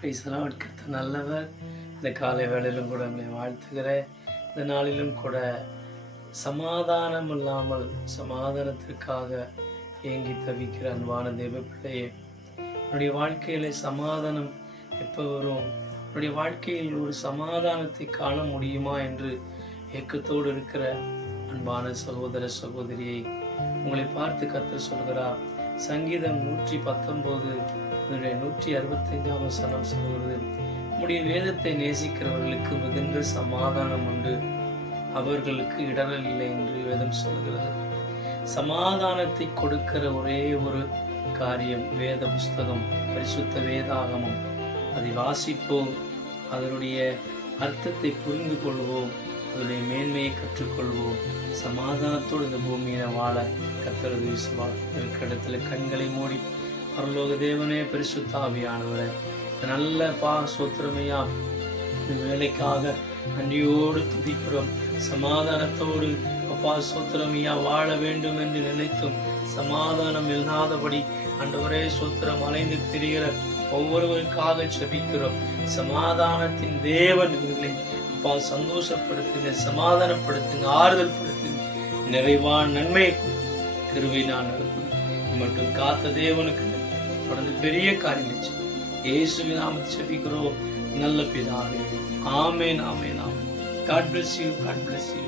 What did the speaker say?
கர்த்தர் நல்லவர். இந்த காலை வேளையிலும் கூட உங்களை வாழ்த்துகிறேன். இந்த நாளிலும் கூட சமாதானம் இல்லாமல் சமாதானத்திற்காக ஏங்கி தவிக்கிற அன்பான தேவ பிள்ளையே, என்னுடைய வாழ்க்கையில சமாதானம் எப்போ வரும், என்னுடைய வாழ்க்கையில் ஒரு சமாதானத்தை காண முடியுமா என்று ஏக்கத்தோடு இருக்கிற அன்பான சகோதர சகோதரியை உங்களை பார்த்து கர்த்தர் சொல்கிறார். சங்கீதம் 119 165 வசனம் சொல்கிறது, உம்முடைய வேதத்தை நேசிக்கிறவர்களுக்கு மிகுந்த சமாதானம் உண்டு, அவர்களுக்கு இடரல் இல்லை என்று வேதம் சொல்கிறது. சமாதானத்தை கொடுக்கிற ஒரே ஒரு காரியம் வேத புஸ்தகம், பரிசுத்த வேதாகமம். அதை வாசிப்போம், அதனுடைய அர்த்தத்தை புரிந்து கொள்வோம், அதனுடைய மேன்மையை கற்றுக்கொள்வோம். சமாதானத்தோடு இந்த பூமியில வாழ கர்த்தர் விசுவாச இருக்கிற இடத்துல கண்களை மூடி, பரலோக தேவனே, பரிசுத்த ஆவியானவரே, நல்ல சோத்திரமையா இந்த வேலைக்காக நன்றியோடு துதிக்கிறோம். சமாதானத்தோடு அப்பா சோத்திரமையா வாழ வேண்டும் என்று நினைத்தும் சமாதானம் இல்லாதபடி ஆண்டவரே சோத்திரம் அலைந்து திரிகிற ஒவ்வொருவருக்காக ஜெபிக்கிறோம். சமாதானத்தின் தேவன் இவர்களை அப்பா சந்தோஷப்படுத்துங்க, சமாதானப்படுத்துங்க, ஆறுதல் படுத்துங்க, நிறைவான நன்மையை கிருபை நான் மட்டும் காத்த தேவனுக்கு தொடர்ந்து பெரிய காரியம் இயேசுவின் நாமத்தில் ஜெபிக்கிறோம் நல்ல பிதாவே. ஆமென், ஆமென், ஆமென். God bless you. God bless you.